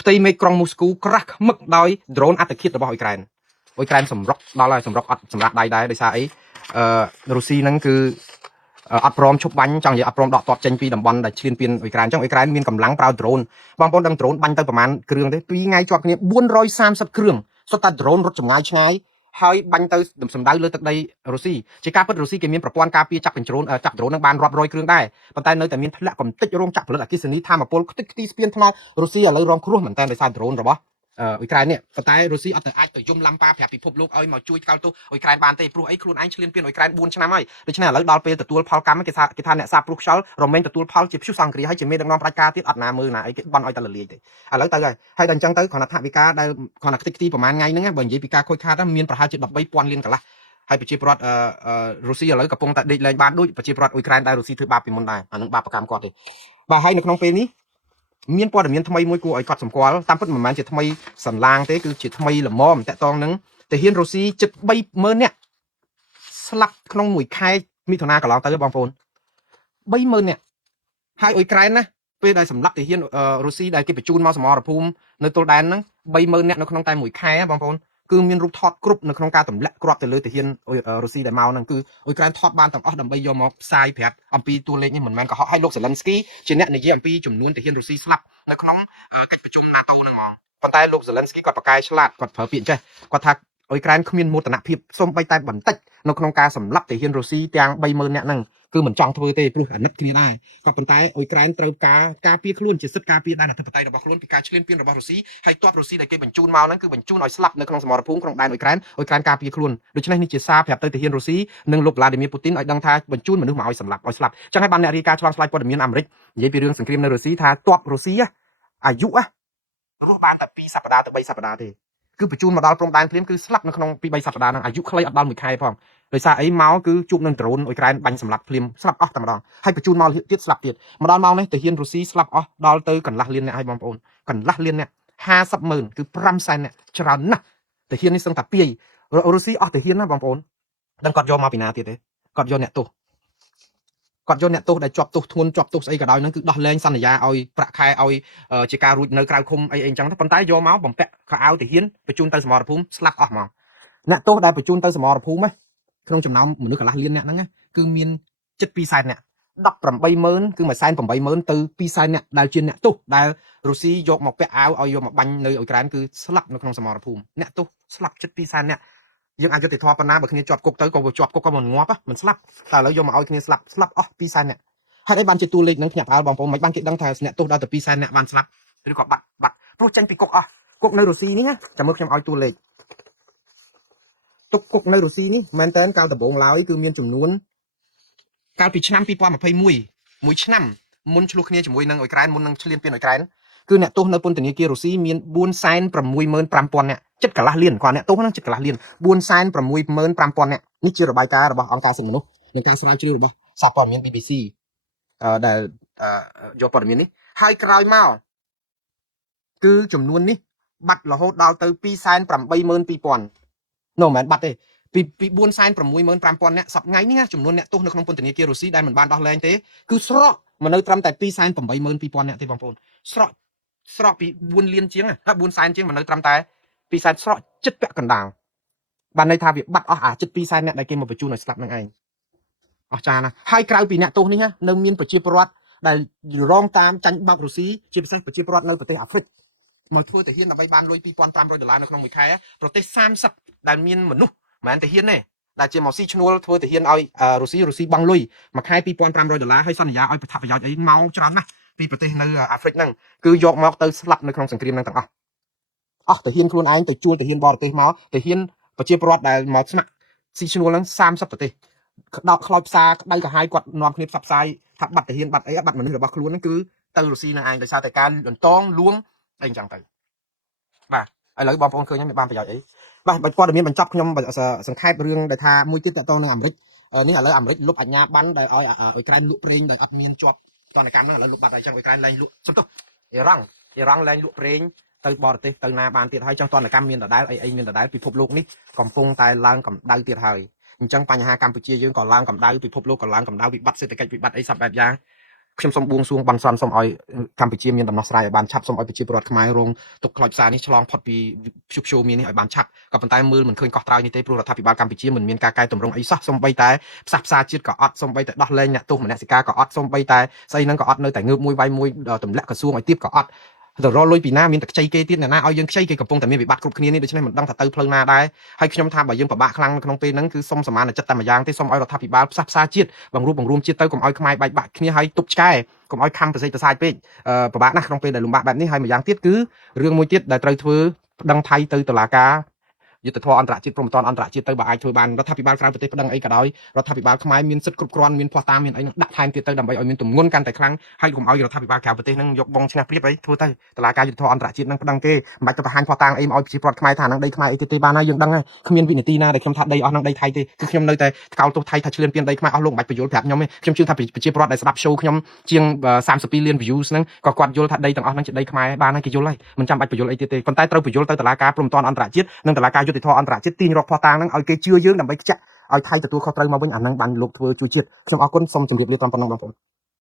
ផ្ទៃមេឃក្រុងមូស្គូក្រាស់ខ្មឹកដោយដ្រូនអត្តឃាតរបស់អ៊ុយក្រែនសម្រុកដល់ហើយសម្រុកអត់សម្រាប់ដៃដែរដោយសារអីរុស្ស៊ីហ្នឹងគឺអត់ព្រមឈប់បាញ់ចង់និយាយអត់ព្រមដកទ័ពចេញពីតំបន់ដែលឈ្លានពានអ៊ុយក្រែនអញ្ចឹងអ៊ុយក្រែនមានកម្លាំងប្រើដ្រូនបងប្អូនដឹងដ្រូនបាញ់ទៅប្រហែលគ្រឿងទេ2ថ្ងៃជាប់គ្នា430គ្រឿងសុទ្ធតែដ្រូនរត់ចម្ងាយឆ្ងាយហើយបាញ់ទៅសម្ដៅលើទឹកដីរុស្ស៊ីជាការពិតរុស្ស៊ីគេមានប្រព័ន្ធការពារចាប់កញ្ជ្រោនចាប់ដ្រូននឹងបានរាប់រយគ្រឿងដែរប៉ុន្តែនៅតែមានធ្លាក់កំតិចរោងចក្រផលិតអគ្គិសនីធម្មពលខ្ទេចខ្ទីស្ពានថ្នល់រុស្ស៊ីឥឡូវរងគ្រោះមែនតើដោយសារដ្រូនរបស់អ៊ុយក្រែននេះប៉ុន្តែរុស្ស៊ីអត់ទៅអាចទៅយំឡាំប៉ាប្រាប់ពិភពលោកឲ្យមកជួយថ្កោលទោសអ៊ុយក្រែនបានទេព្រោះអីខ្លួនឯងឈ្លានពានអ៊ុយក្រែន4ឆ្នាំហើយដូច្នេះឥឡូវដល់ពេលទទួលផលកម្មគេថាអ្នកសាបព្រោះខ្យល់រមែងទទួលផលជាព្យុះសង្គ្រាមហើយជាមេដឹកនាំផ្ដាច់ការទៀតអត់ណាមើលណាអីគេបន់ឲ្យតែលលាយទេឥឡូវទៅហើយដល់អញ្ចឹងទៅគ្រាន់តែថាវិការដែលគ្រាន់តែខ្ទេចខ្ទីប្រហែលថ្ងៃហ្នឹងបើនិយាយពីការខូចខាតមានប្រហែលជា13,000លានកន្លះហើយប្រជាពលរដ្ឋរុស្ស៊ីឥឡូវកំពុងតែដេកលែងបានដូចប្រជាពលរដ្ឋអ៊ុយក្រែនដែលរុស្ស៊ីធ្វើបាបពីមុនដែរអានឹងបាបកម្មគាត់ទេបាទហើយនៅក្នុងពេលនេះមានព័ត៌មានថ្មីមួយគួរឲ្យកត់សម្គាល់តាមពិតមិនមែនជាថ្មីសន្លាងទេគឺជាថ្មីល្មមតកតងនឹងទាហានរុស្ស៊ីជិត30,000នាក់ស្លាប់ក្នុងមួយខែមិថុនាកន្លងទៅបងប្អូន30,000នាក់ហើយអ៊ុយក្រែនណាពេលដែលសម្លាប់ទាហានរុស្ស៊ីដែលគេបញ្ជូនមកសមរភូមិនៅទល់ដែនហ្នឹង30,000នាក់នៅក្នុងតែមួយខែបងប្អូនគឺមានរូបថតគ្រប់នៅក្នុងការទម្លាក់គ្រាប់ទៅលើទាហានរុស្ស៊ីដែលមកហ្នឹងគឺអ៊ុយក្រែនថតបានទាំងអស់ដើម្បីយកមកផ្សាយប្រាប់អំពីតួលេខនេះមិនមែនកុហកហើយលោកសេលិនស្គីជាអ្នកនិយាយអំពីចំនួនទាហានរុស្ស៊ីស្លាប់នៅក្នុងកិច្ចប្រជុំ NATO ហ្នឹងហ្មងប៉ុន្តែលោកសេលិនស្គីគាត់ប្រកែកឆ្លាតគាត់ប្រើពាក្យចេះគាត់ថាអ៊ុយក្រែនគ្មានមោទនភាពសូម្បីតែបន្តិចនៅក្នុងការសម្លាប់ទាហានរុស្ស៊ីទាំង30,000នាក់ហ្នឹងគឺមិនចង់ធ្វើទេព្រោះអាណិតគ្នាដែរក៏ប៉ុន្តែអ៊ុយក្រែនត្រូវការពារខ្លួនជាសិទ្ធិការពារដែនអធិបតេយ្យរបស់ខ្លួនពីការឈ្លានពានរបស់រុស្ស៊ីហើយទ័ពរុស្ស៊ីដែលគេបញ្ជូនមកហ្នឹងគឺបញ្ជូនឲ្យស្លាប់នៅក្នុងសមរភូមិក្នុងដែនអ៊ុយក្រែនការពារខ្លួនដូច្នេះនេះជាសារប្រាប់ទៅទាហានរុស្ស៊ីនិងលោក Vladimir Putin ឲ្យដឹងថាបញ្ជូនមនុស្សមកឲ្យសម្លាប់ចឹងហើយបានអ្នករាយការណ៍ឆ្លងឆ្លើយព័ត៌មានអាមេរិកនិយាយពីរឿងសង្គ្រាមនៅរុស្ស៊ីថាទ័ពរុស្ស៊ីអាយុរស់បានតែ2សប្តាហ៍ទៅ3សប្តាហ៍ទេគឺបញ្ជូនមកដល់ព្រំដែនភ្លាមគឺស្លាប់នៅក្នុងពី3សប្តាហ៍ហ្នឹងអាយុខ្លីអត់ដល់1ខែផងដោយសារអីមកគឺជួបនឹងដ្រូនអ៊ុយក្រែនបាញ់សម្លាប់ភ្លាមស្លាប់អស់តែម្ដងហើយបញ្ជូនមកទៀតស្លាប់ទៀតមកដល់មកនេះទាហានរុស្ស៊ីស្លាប់អស់ដល់ទៅកន្លះលានអ្នកហើយបងប្អូនកន្លះលានអ្នក50,000គឺ500,000អ្នកច្រើនណាស់ទាហាននេះសឹងតែពាយរុស្ស៊ីអស់ទាហានណាបងប្អូនដឹងគាត់យកមកពីណាទៀតទេគាត់យកអ្នកទោសដែលជាប់ទោសធ្ងន់ជាប់ទោសស្អីក៏ដោយហ្នឹងគឺដោះលែងសន្យាឲ្យប្រាក់ខែឲ្យជាការរួចនៅក្រៅឃុំអីអញ្ចឹងទៅប៉ុន្តែយកមកបំពាក់ខោអាវទាហានបញ្ជូនទៅសមរភូមិស្លាប់អស់ហ្មងអ្នកទោសដែលបញ្ជូនទៅសមរភូមិក្នុងចំណោមមនុស្សកន្លះលានអ្នកហ្នឹងគឺមានជិត200,000នាក់18,000គឺ180,000ទៅ200,000នាក់ដែលជាអ្នកទោសដែលរុស្ស៊ីយកមកពាក់អាវឲ្យយកមកបាញ់នៅអ៊ុយក្រែនគឺស្លាប់នៅក្នុងសមរភូមិអ្នកទោសស្លាប់ជិត200,000នាក់យើងអាចយុត្តិធម៌ប៉ុណ្ណាបើគ្នាជាប់គុកទៅក៏ជាប់គុកក៏មិនងាប់មិនស្លាប់តែឥឡូវយកមកឲ្យគ្នាស្លាប់អស់200,000នាក់ហើយអីបានជាតួលេខហ្នឹងខ្ញុំផ្អើលបងប្អូនមិនបានគេដឹងថាអ្នកទោសដល់ទៅ200,000នាក់បានស្លាប់ឬក៏បាត់ព្រោះចេញពីគុកអស់គុកនៅរុស្ស៊ីនេះណាចាំមើលខ្ញុំឲ្យតួលេខទុកគុកនៅរុស្ស៊ីនេះមែនតើកាលដំបូងឡើយគឺមានចំនួនកាលពីឆ្នាំ2021មួយឆ្នាំមុនឆ្លោះគ្នាជាមួយនឹងអ៊ុយក្រែនមុននឹងឈ្លានពានអ៊ុយក្រែនគឺអ្នកទោសនៅពន្ធនាគាររុស្ស៊ីមាន465,000នាក់ចិត្តកន្លះលានគាត់អ្នកទោសហ្នឹងចិត្តកន្លះលាន465,000នាក់នេះជារបាយការណ៍របស់អង្គការសិទ្ធិមនុស្សនិងការស្រាវជ្រាវរបស់សារព័ត៌មាន BBC ដែលយកព័ត៌មាននេះហើយក្រោយមកគឺចំនួននេះបាត់រហូតដល់ទៅ282,000នោះមិនមែនបាត់ទេពី465,000នាក់សប្តាហ៍នេះចំនួនអ្នកទោសនៅក្នុងពន្ធនាគាររុស្ស៊ីដែលមិនបានដោះលែងទេគឺស្រកមកនៅត្រឹមតែ282,000នាក់ទេបងប្អូនស្រកពី4លានជាង400,000ជាងមកនៅត្រឹមតែ200,000ស្រកចិត្តពាក់កណ្ដាលបានន័យថាវាបាត់អស់អាចិត្ត200,000នាក់ដែលគេមកបញ្ជូនឲ្យស្លាប់នឹងឯងអស្ចារ្យណាស់ហើយក្រៅពីអ្នកទោសនេះនៅមានប្រជាពលរដ្ឋដែលរងតាមចាញ់បោករុស្ស៊ីជាពិសេសប្រជាពលរដ្ឋនៅប្រទេសអាហ្វ្រិកមកធ្វើទាហានដើម្បីបានលុយ$2,500នៅក្នុងមួយខែប្រទេស30ដែលមានមនុស្សមិនមែនទាហានទេដែលជាមកស៊ីឈ្នួលធ្វើទាហានឲ្យរុស្ស៊ីបង់លុយមួយខែ$2,500ហើយសន្យាឲ្យប្រថាប់ប្រយោជន៍អីមកច្រើនណាស់ពីប្រទេសនៅអាហ្វ្រិកហ្នឹងគឺយកមកទៅស្លាប់នៅក្នុងសង្គ្រាមហ្នឹងទាំងអស់ទាហានខ្លួនឯងទៅជួលទាហានបរទេសមកទាហានប្រជាពលរដ្ឋដែលមកស្នាក់ស៊ីឈ្នួលហ្នឹង30ប្រទេសដកខ្លោចផ្សារក្តៅក្រហាយគាត់នាំគ្នាផ្សព្វផ្សាយថាបាត់ទាហានបាត់អីបាត់មនុស្សរបស់ខ្លួនហ្នឹងគឺទៅរុស្ស៊ីនឹងឯងដោយសារតែការបន្តលួងអីអញ្ចឹងទៅបាទឥឡូវបងប្អូនឃើញហ្នឹងបានប្រយោជន៍អីបាទបើព័ត៌មានបញ្ចប់ខ្ញុំសង្ខេបរឿងដែលថាមួយទៀតតទៅនឹងអាមេរិកនេះឥឡូវអាមេរិកលុបអាជ្ញាប័ណ្ណដែលឲ្យអ៊ុយក្រែនលក់ប្រេងដែលអត់មានជាប់តនកម្មហ្នឹងឥឡូវលុបបាត់ហើយអញ្ចឹងអ៊ុយក្រែនលែងលក់សំទោសអ៊ីរ៉ង់លែងលក់ប្រេងទៅបរទេសទៅណាបានទៀតហើយចង់តនកម្មមានដដែលអីមានដដែលពិភពលោកនេះកំពុងតែឡើងកម្ដៅទៀតហើយអញ្ចឹងបញ្ហាកម្ពុជាយើងក៏ឡើងកម្ដៅពិភពលោកក៏ឡើងកម្ដៅវិបត្តិសេដ្ឋកិច្ចវិបត្តិអីសពបែបយ៉ាង ខ្ញុំសូមបួងសួងបានសន្នសូមឲ្យកម្ពុជាមានដំណោះស្រាយឲ្យបានឆាប់សូមឲ្យប្រជាពលរដ្ឋខ្មែររងទុកខ្លោចផ្សារនេះឆ្លងផុតពីព្យុះមាននេះឲ្យបានឆាប់ក៏ប៉ុន្តែមើលមិនឃើញកោះត្រល់នេះទេព្រោះរដ្ឋាភិបាលកម្ពុជាមិនមានការកែតម្រង់អីសោះសូម្បីតែផ្សារជាតិក៏អត់សូម្បីតែដោះលែងអ្នកទោសមនសិការក៏អត់សូម្បីតែស្អីហ្នឹងក៏អត់នៅតែងើបមួយវាយមួយទម្លាក់ក្រសួងឲ្យទៀតក៏អត់ទៅរលុយពីណាមានតែខ្ចីគេទៀតអ្នកណាឲ្យយើងខ្ចីគេកំពុងតែមានវិបត្តិគ្រប់គ្នានេះដូច្នេះមិនដឹងថាទៅផ្លូវណាដែរហើយខ្ញុំថាបើយើងពិបាកខ្លាំងនៅក្នុងពេលហ្នឹងគឺសុំសមានចិត្តតែម្យ៉ាងទេសុំឲ្យរដ្ឋាភិបាលផ្សះផ្សាជាតិបង្រួមជាតិទៅកុំឲ្យខ្មែរបែកបាក់គ្នាហើយទប់ឆ្កែកុំឲ្យខំប្រសិទ្ធប្រសាយពេកពិបាកណាស់ក្នុងពេលដែលលំបាកបែបនេះហើយម្យ៉ាងទៀតគឺរឿងមួយទៀតដែលត្រូវធ្វើប្តឹងថៃទៅតុលាការយុទ្ធធរអន្តរជាតិព្រមត្តអន្តរជាតិទៅបើអាចធ្វើបានរដ្ឋាភិបាលក្រៅប្រទេសប្តឹងអីក៏ដោយរដ្ឋាភិបាលខ្មែរមានសិទ្ធិគ្រប់គ្រាន់មានភ័ស្តុតាងមានអីនឹងដាក់ថែមទៀតទៅដើម្បីឲ្យមានទម្ងន់កាន់តែខ្លាំងហើយកុំឲ្យរដ្ឋាភិបាលក្រៅប្រទេសនឹងយកបងឈ្នះព្រៀបអីធ្វើទៅតុលាការយុទ្ធធរអន្តរជាតិនឹងប្តឹងគេមិនបាច់ទៅបង្ហាញភ័ស្តុតាងអីមកឲ្យប្រជាពលរដ្ឋខ្មែរថានឹងដីខ្មែរអីទៀតទេបានហើយយើងដឹងហើយគ្មានវិនាទីណាដែលខ្ញុំថាដីអស់នឹងដីថៃទេគឺខ្ញុំនៅតែកោតទោសថៃថាឈ្លានពានដីខ្មែរអស់លោកមិនបាច់បញ្យល់ប្រាប់ខ្ញុំទេខ្ញុំជឿថាប្រជាពលរដ្ឋដែលស្ដាប់ show ខ្ញុំជាង32លាន views ហ្នឹងក៏គាត់យល់ថាដីទាំងអស់ហ្នឹងជាដីខ្មែរបានហើយគេយល់ហើយមិនចាំបាច់បញ្យល់អីទៀតទេប៉ុន្តែត្រូវបញ្យល់ទៅតុលាការព្រំប្រទានអន្តរជាតិនិងតុលាការយុត្តិធម៌អន្តរជាតិទាញរកភ័ស្តុតាងហ្នឹងឲ្យគេជឿយើងដើម្បីខ្ចាក់ឲ្យថៃទទួលខុសត្រូវមកវិញអាហ្នឹងបានលោកធ្វើជួយជាតិខ្ញុំអរគុណសូមជម្រាបលាតាមប៉ុណ្ណឹងបងប្អូន